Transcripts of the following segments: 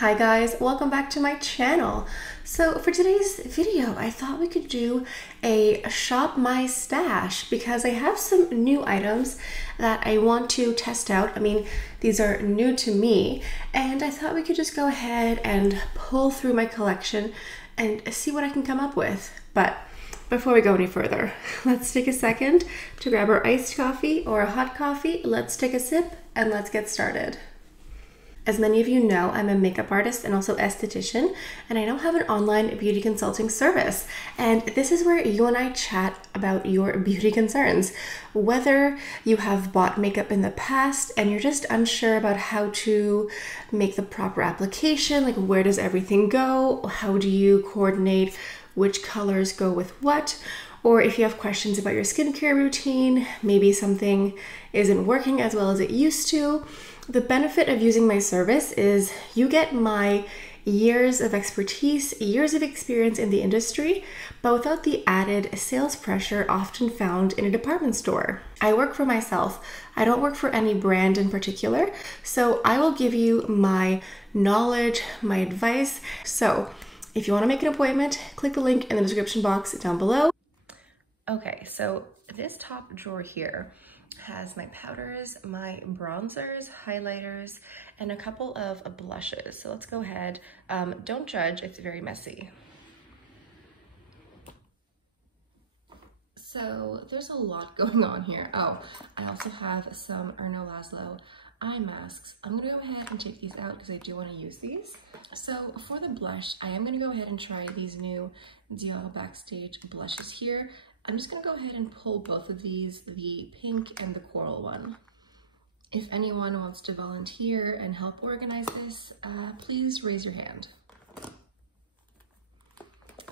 Hi guys, welcome back to my channel. So for today's video, I thought we could do a shop my stash because I have some new items that I want to test out. I mean, these are new to me, and I thought we could just go ahead and pull through my collection and see what I can come up with. But before we go any further, let's take a second to grab our iced coffee or a hot coffee. Let's take a sip and let's get started. As many of you know, I'm a makeup artist and also esthetician, and I now have an online beauty consulting service. And this is where you and I chat about your beauty concerns. Whether you have bought makeup in the past and you're just unsure about how to make the proper application, like where does everything go? How do you coordinate which colors go with what? Or if you have questions about your skincare routine, maybe something isn't working as well as it used to. The benefit of using my service is you get my years of expertise, years of experience in the industry, but without the added sales pressure often found in a department store. I work for myself. I don't work for any brand in particular, so I will give you my knowledge, my advice. So if you want to make an appointment, click the link in the description box down below. Okay, so this top drawer here has my powders, my bronzers, highlighters, and a couple of blushes. So let's go ahead. Don't judge, it's very messy. So there's a lot going on here. Oh, I also have some Erno Laszlo eye masks. I'm gonna go ahead and take these out because I do want to use these. So for the blush, I am gonna go ahead and try these new Dior Backstage blushes here. I'm just gonna go ahead and pull both of these, the pink and the coral one. If anyone wants to volunteer and help organize this, please raise your hand.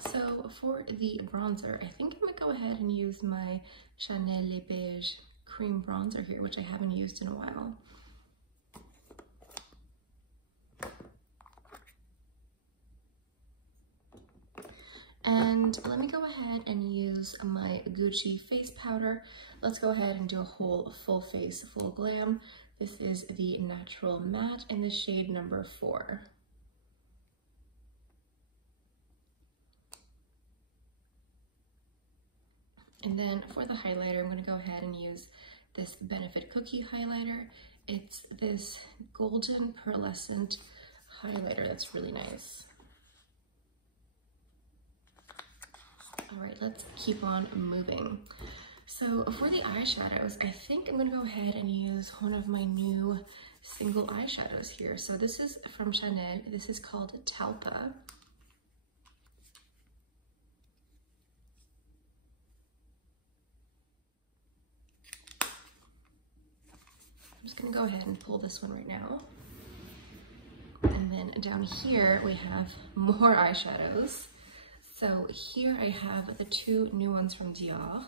So for the bronzer, I think I'm gonna go ahead and use my Chanel Lip Beige cream bronzer here, which I haven't used in a while. And let me go ahead and use my Gucci face powder. Let's go ahead and do a whole full face, full glam. This is the Natural Matte in the shade number 4. And then for the highlighter, I'm gonna go ahead and use this Benefit Cookie highlighter. It's this golden pearlescent highlighter that's really nice. All right, let's keep on moving. So for the eyeshadows, I think I'm gonna go ahead and use one of my new single eyeshadows here. So this is from Chanel. This is called Talpa. I'm just gonna go ahead and pull this one right now. And then down here, we have more eyeshadows. So here I have the two new ones from Dior.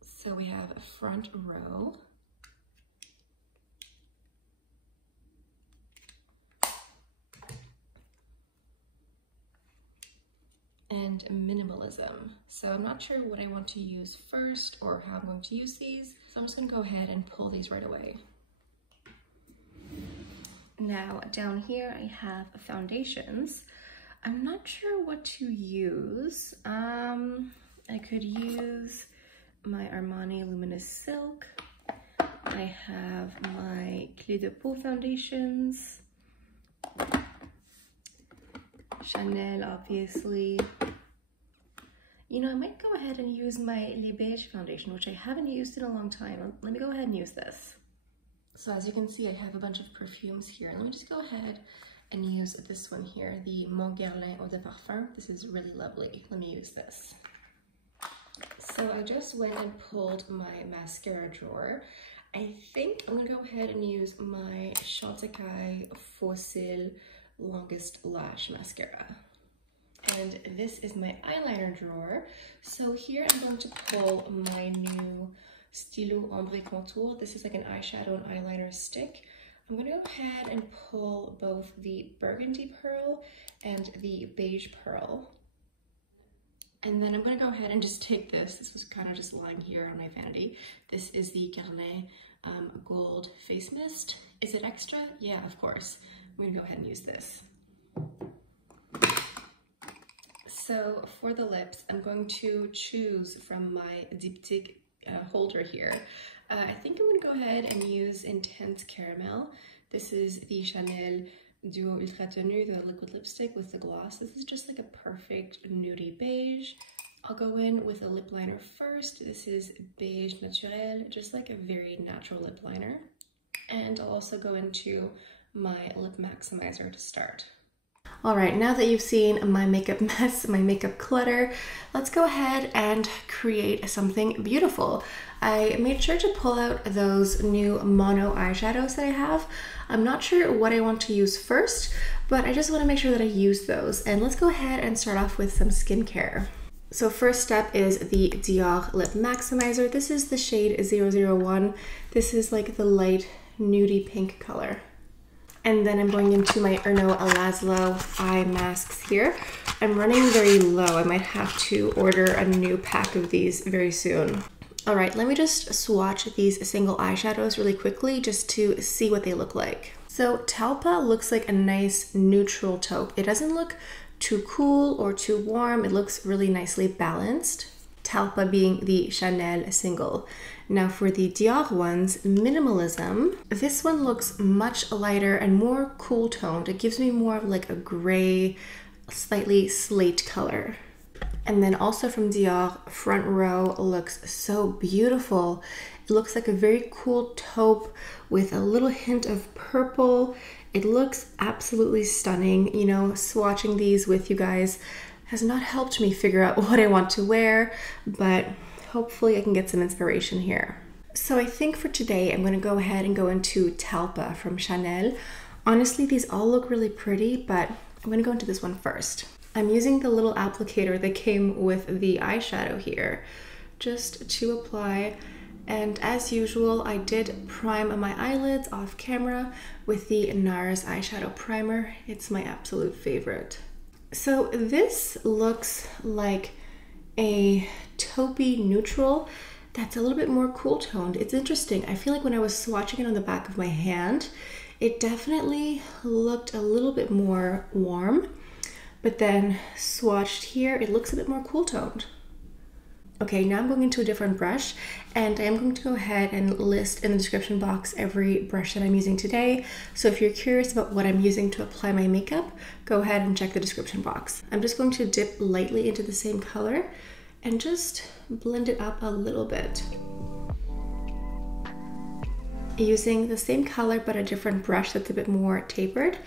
So we have Front Row. And Minimalism. So I'm not sure what I want to use first or how I'm going to use these. So I'm just gonna go ahead and pull these right away. Now down here I have foundations. I'm not sure what to use. I could use my Armani Luminous Silk. I have my Clé de Peau foundations. Chanel, obviously. You know, I might go ahead and use my Le Beige foundation, which I haven't used in a long time. Let me go ahead and use this. So as you can see, I have a bunch of perfumes here. Let me just go ahead and use this one here, the Mon Guerlain Eau de Parfum. This is really lovely. Let me use this. So I just went and pulled my mascara drawer. I think I'm gonna go ahead and use my Chantecaille Faux Cils Longest Lash Mascara. And this is my eyeliner drawer. So here I'm going to pull my new Stylo Ombre Contour. This is like an eyeshadow and eyeliner stick. I'm gonna go ahead and pull both the Burgundy Pearl and the Beige Pearl. And then I'm gonna go ahead and just take this. This was kind of just lying here on my vanity. This is the Guerlain gold face mist. Is it extra? Yeah, of course. I'm gonna go ahead and use this. So for the lips, I'm going to choose from my diptyque holder here. I think I'm gonna go ahead and use Intense Caramel. This is the Chanel Duo Ultra Tenue, the liquid lipstick with the gloss. This is just like a perfect nudie beige. I'll go in with a lip liner first. This is Beige Naturel, just like a very natural lip liner. And I'll also go into my Lip Maximizer to start. All right, now that you've seen my makeup mess, my makeup clutter, let's go ahead and create something beautiful. I made sure to pull out those new mono eyeshadows that I have. I'm not sure what I want to use first, but I just want to make sure that I use those. And let's go ahead and start off with some skincare. So first step is the Dior Lip Maximizer. This is the shade 001. This is like the light nudie pink color. And then I'm going into my Erno Laszlo eye masks here. I'm running very low. I might have to order a new pack of these very soon. All right, let me just swatch these single eyeshadows really quickly just to see what they look like. So Talpa looks like a nice neutral taupe. It doesn't look too cool or too warm. It looks really nicely balanced. Talpa being the Chanel single. Now for the Dior ones, Minimalism, this one looks much lighter and more cool toned. It gives me more of like a gray, slightly slate color. And then also from Dior, Front Row looks so beautiful. It looks like a very cool taupe with a little hint of purple. It looks absolutely stunning. You know, swatching these with you guys has not helped me figure out what I want to wear, but hopefully I can get some inspiration here. So I think for today, I'm gonna go ahead and go into Talpa from Chanel. Honestly, these all look really pretty, but I'm gonna go into this one first. I'm using the little applicator that came with the eyeshadow here, just to apply. And as usual, I did prime my eyelids off camera with the NARS eyeshadow primer. It's my absolute favorite. So this looks like a taupey neutral that's a little bit more cool toned. It's interesting. I feel like when I was swatching it on the back of my hand, it definitely looked a little bit more warm, but then swatched here, it looks a bit more cool toned. Okay, now I'm going into a different brush, and I am going to go ahead and list in the description box every brush that I'm using today. So if you're curious about what I'm using to apply my makeup, go ahead and check the description box. I'm just going to dip lightly into the same color and just blend it up a little bit. Using the same color but a different brush that's a bit more tapered,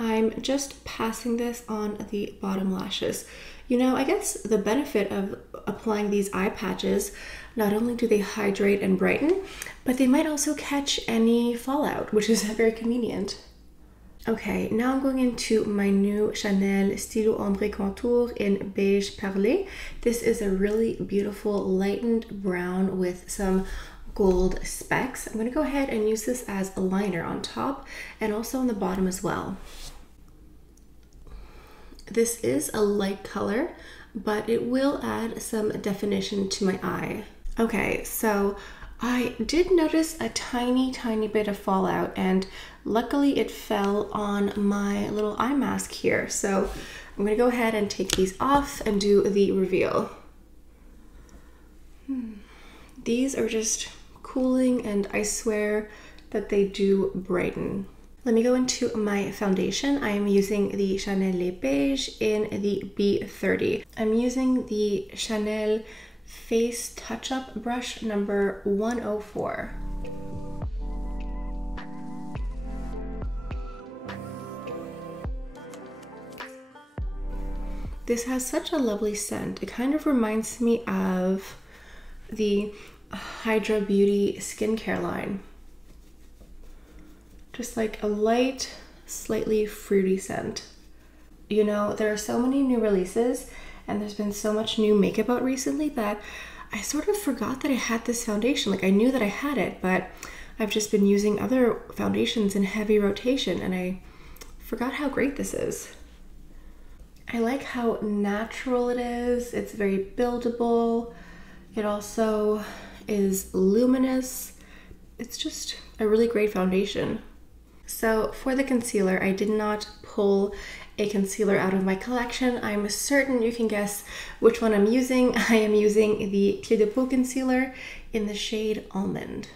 I'm just passing this on the bottom lashes. You know, I guess the benefit of applying these eye patches, not only do they hydrate and brighten, but they might also catch any fallout, which is very convenient. Okay, now I'm going into my new Chanel Stylo Ombre Contour in Beige Perlé. This is a really beautiful lightened brown with some gold specks. I'm gonna go ahead and use this as a liner on top and also on the bottom as well. This is a light color, but it will add some definition to my eye. Okay, so I did notice a tiny bit of fallout, and luckily it fell on my little eye mask here. So I'm gonna go ahead and take these off and do the reveal. These are just cooling, and I swear that they do brighten. Let me go into my foundation. I am using the Chanel Le Beige in the B30. I'm using the Chanel Face Touch-Up brush number 104. This has such a lovely scent. It kind of reminds me of the Hydra Beauty skincare line. Just like a light, slightly fruity scent. You know, there are so many new releases and there's been so much new makeup out recently that I sort of forgot that I had this foundation. Like, I knew that I had it, but I've just been using other foundations in heavy rotation and I forgot how great this is. I like how natural it is. It's very buildable. It also is luminous, it's just a really great foundation. So for the concealer, I did not pull a concealer out of my collection. I'm certain you can guess which one I'm using. I am using the Clé de Peau concealer in the shade Almond.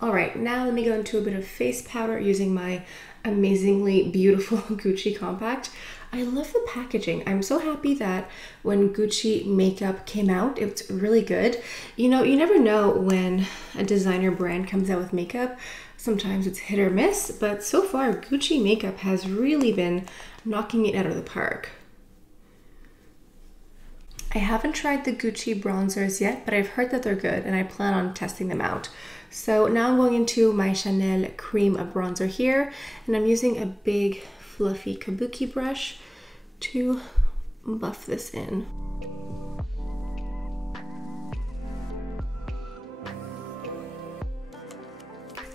All right, now let me go into a bit of face powder using my amazingly beautiful Gucci compact. I love the packaging. I'm so happy that when Gucci makeup came out, it's really good. You know, you never know when a designer brand comes out with makeup. Sometimes it's hit or miss, but so far Gucci makeup has really been knocking it out of the park. I haven't tried the Gucci bronzers yet, but I've heard that they're good and I plan on testing them out. So now I'm going into my Chanel cream bronzer here, and I'm using a big fluffy kabuki brush to buff this in.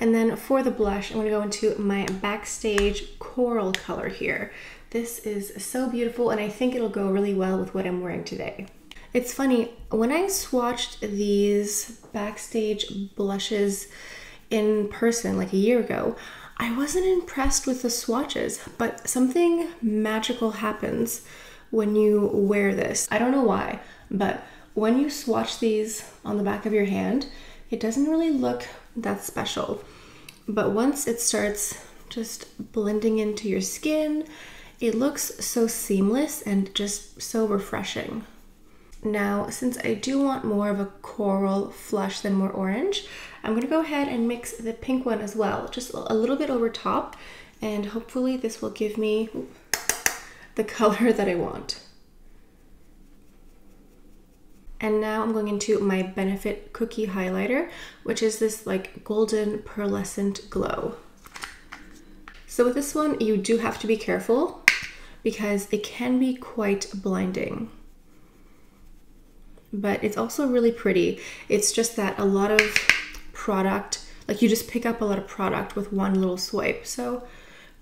And then for the blush, I'm gonna go into my Backstage coral color here. This is so beautiful, and I think it'll go really well with what I'm wearing today. It's funny, when I swatched these Backstage blushes in person like a year ago, I wasn't impressed with the swatches, but something magical happens when you wear this. I don't know why, but when you swatch these on the back of your hand, it doesn't really look that special. But once it starts just blending into your skin, it looks so seamless and just so refreshing. Now, since I do want more of a coral flush than more orange, I'm gonna go ahead and mix the pink one as well, just a little bit over top, and hopefully this will give me the color that I want. And now I'm going into my Benefit Cookie Highlighter, which is this like golden pearlescent glow. So with this one, you do have to be careful because it can be quite blinding. But it's also really pretty. It's just that a lot of product, like you just pick up a lot of product with one little swipe. So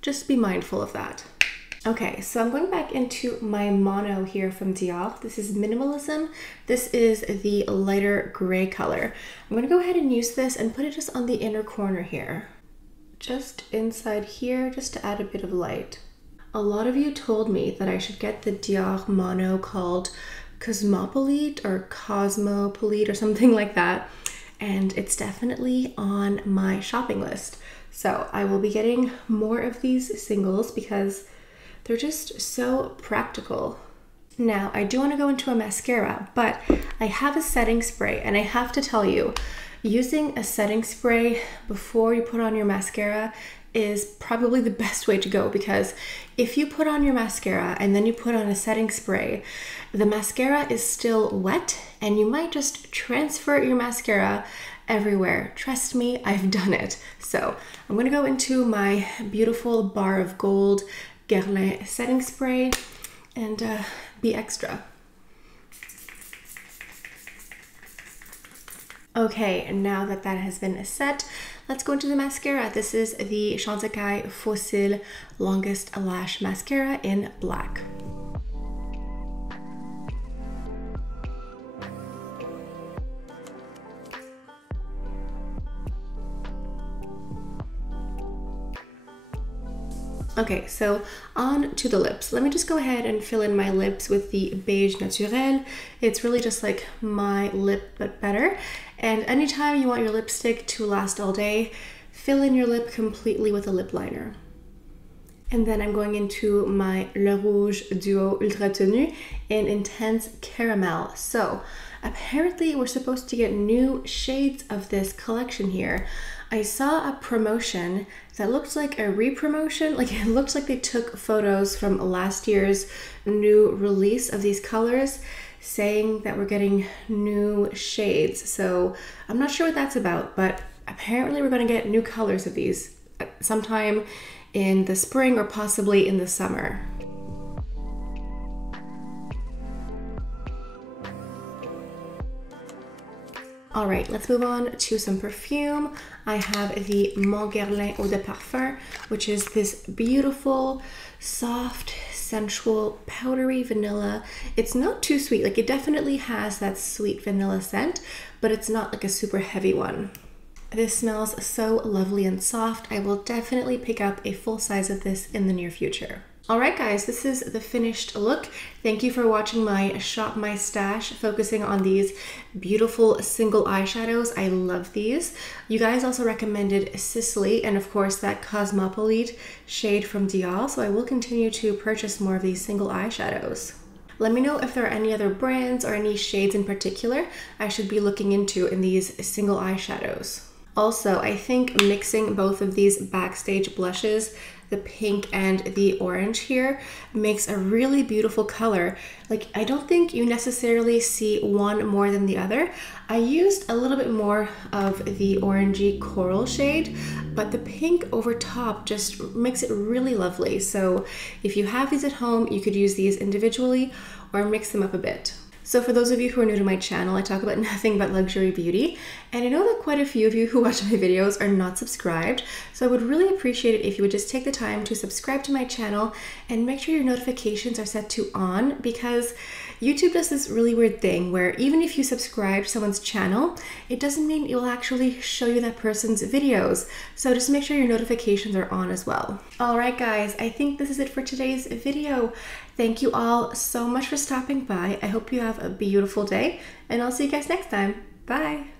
just be mindful of that. Okay, so I'm going back into my mono here from Dior. This is Minimalism. This is the lighter gray color. I'm gonna go ahead and use this and put it just on the inner corner here. Just inside here, just to add a bit of light. A lot of you told me that I should get the Dior mono called Cosmopolite or Cosmopolite or something like that. And it's definitely on my shopping list. So I will be getting more of these singles because they're just so practical. Now, I do want to go into a mascara, but I have a setting spray, and I have to tell you, using a setting spray before you put on your mascara is probably the best way to go, because if you put on your mascara and then you put on a setting spray, the mascara is still wet and you might just transfer your mascara everywhere. Trust me, I've done it. So I'm gonna go into my beautiful Bar of Gold Guerlain setting spray and be extra. Okay, and now that that has been set, let's go into the mascara. This is the Chantecaille Faux Longest Lash Mascara in black. Okay, so on to the lips. Let me just go ahead and fill in my lips with the Beige Naturel. It's really just like my lip, but better. And anytime you want your lipstick to last all day, fill in your lip completely with a lip liner. And then I'm going into my Le Rouge Duo Ultra Tenue in Intense Caramel. So apparently we're supposed to get new shades of this collection here. I saw a promotion that looked like a re-promotion. Like, it looks like they took photos from last year's new release of these colors, saying that we're getting new shades. So I'm not sure what that's about, but apparently we're gonna get new colors of these sometime in the spring or possibly in the summer. All right, let's move on to some perfume. I have the Mon Guerlain Eau de Parfum, which is this beautiful, soft, sensual, powdery vanilla. It's not too sweet. Like, it definitely has that sweet vanilla scent, but it's not like a super heavy one. This smells so lovely and soft. I will definitely pick up a full size of this in the near future. Alright guys, this is the finished look. Thank you for watching my Shop My Stash, focusing on these beautiful single eyeshadows. I love these. You guys also recommended Sicily and of course that Cosmopolite shade from Dior, so I will continue to purchase more of these single eyeshadows. Let me know if there are any other brands or any shades in particular I should be looking into in these single eyeshadows. Also, I think mixing both of these Backstage blushes, the pink and the orange here, makes a really beautiful color. Like, I don't think you necessarily see one more than the other. I used a little bit more of the orangey coral shade, but the pink over top just makes it really lovely. So if you have these at home, you could use these individually or mix them up a bit. So for those of you who are new to my channel, I talk about nothing but luxury beauty, and I know that quite a few of you who watch my videos are not subscribed, so I would really appreciate it if you would just take the time to subscribe to my channel and make sure your notifications are set to on, because YouTube does this really weird thing where even if you subscribe to someone's channel, it doesn't mean it will actually show you that person's videos. So just make sure your notifications are on as well. Alright guys, I think this is it for today's video. Thank you all so much for stopping by. I hope you have a beautiful day, and I'll see you guys next time. Bye!